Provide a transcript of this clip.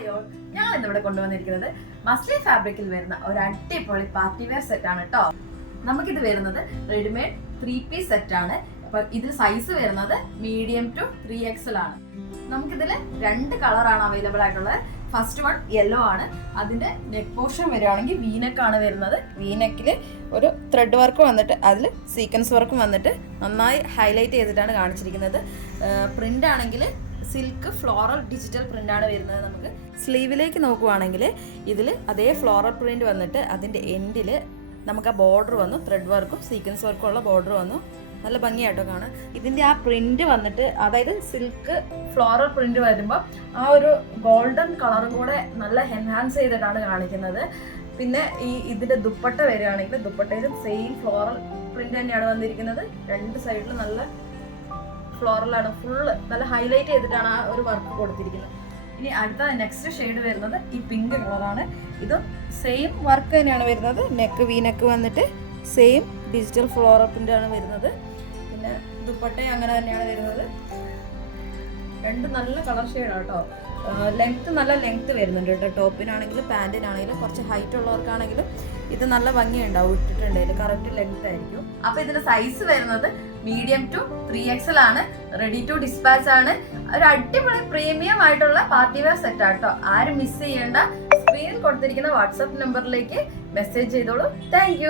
Hi ഞങ്ങൾ ഇന്നിവിടെ കൊണ്ടുവന്നിരിക്കുന്നത് മസ്ലി ഫാബ്രിക്കിൽ വരുന്ന ഒരു അടിപൊളി പാർട്ടി വെയർ സെറ്റ് ആണ് കേട്ടോ നമുക്കിത് വരുന്നത് റെഡിമെയ്ഡ് ത്രീ പീസ് സെറ്റ് ആണ്. അപ്പൊ ഇതിൽ സൈസ് വരുന്നത് മീഡിയം ടു ത്രീ എക്സൽ ആണ്. നമുക്കിതിൽ രണ്ട് കളറാണ് അവൈലബിൾ ആയിട്ടുള്ളത്. ഫസ്റ്റ് വൺ യെല്ലോ ആണ്. അതിന്റെ നെക്ക് പോർഷൻ വരികയാണെങ്കിൽ വീനക്കാണ് വരുന്നത്. വീനെക്കിൽ ഒരു ത്രെഡ് വർക്ക് വന്നിട്ട് അതിൽ സീക്വൻസ് വർക്കും വന്നിട്ട് നന്നായി ഹൈലൈറ്റ് ചെയ്തിട്ടാണ് കാണിച്ചിരിക്കുന്നത്. പ്രിന്റ് ആണെങ്കിൽ സിൽക്ക് ഫ്ലോറൽ ഡിജിറ്റൽ പ്രിന്റ് ആണ് വരുന്നത് നമുക്ക് സ്ലീവിലേക്ക് നോക്കുവാണെങ്കിൽ ഇതിൽ അതേ ഫ്ലോറൽ പ്രിന്റ് വന്നിട്ട് അതിന്റെ എൻഡിൽ നമുക്ക് ആ ബോർഡർ വന്നു ത്രെഡ് വർക്കും സീക്വൻസ് വർക്കും ഉള്ള ബോർഡർ വന്നു. നല്ല ഭംഗിയായിട്ടോ കാണാൻ. ഇതിന്റെ ആ പ്രിന്റ് വന്നിട്ട് അതായത് സിൽക്ക് ഫ്ലോറൽ പ്രിന്റ് വരുമ്പോൾ ആ ഒരു ഗോൾഡൻ കളറും കൂടെ നല്ല എൻഹാൻസ് ചെയ്തിട്ടാണ് കാണിക്കുന്നത്. പിന്നെ ഈ ഇതിന്റെ ദുപ്പട്ട വരികയാണെങ്കിൽ ദുപ്പട്ടയിലും സെയിം ഫ്ലോറൽ പ്രിന്റ് തന്നെയാണ് വന്നിരിക്കുന്നത്. രണ്ട് സൈഡിലും നല്ല ഫ്ലോറലാണ്. ഫുള്ള് നല്ല ഹൈലൈറ്റ് ചെയ്തിട്ടാണ് ആ ഒരു വർക്ക് കൊടുത്തിരിക്കുന്നത്. ഇനി അടുത്ത നെക്സ്റ്റ് ഷെയ്ഡ് വരുന്നത് ഈ പിങ്ക് കളറാണ് ഇത് സെയിം വർക്ക് തന്നെയാണ് വരുന്നത്. നെക്ക് വി നെക്ക് വന്നിട്ട് സെയിം ഡിജിറ്റൽ ഫ്ലോറൽ പ്രിന്റ് ആണ് വരുന്നത്. പിന്നെ ദുപ്പട്ട അങ്ങനെ തന്നെയാണ് വരുന്നത്. രണ്ട് നല്ല കളർ ഷെയ്ഡാണ് കേട്ടോ. ലെങ്ത്ത് നല്ല ലെങ്ത്ത് വരുന്നുണ്ട് കേട്ടോ. ടോപ്പിനാണെങ്കിലും പാന്റിനാണെങ്കിലും കുറച്ച് ഹൈറ്റ് ഉള്ളവർക്കാണെങ്കിലും ഇത് നല്ല ഭംഗിയുണ്ടാവും ഇട്ടിട്ടുണ്ടെങ്കിൽ. കറക്റ്റ് ലെങ്ത് ആയിരിക്കും. അപ്പോൾ ഇതിന്റെ സൈസ് വരുന്നത് മീഡിയം ടു ത്രീ എക്സൽ ആണ്. റെഡി ടു ഡിസ്പാച്ച് ആണ്. ഒരു അടിപൊളി പ്രീമിയം ആയിട്ടുള്ള പാർട്ടി വെയർ സെറ്റ് ആട്ടോ ആരും മിസ് ചെയ്യേണ്ട. സ്ക്രീനിൽ കൊടുത്തിരിക്കുന്ന വാട്സാപ്പ് നമ്പറിലേക്ക് മെസ്സേജ് ചെയ്തോളൂ. താങ്ക്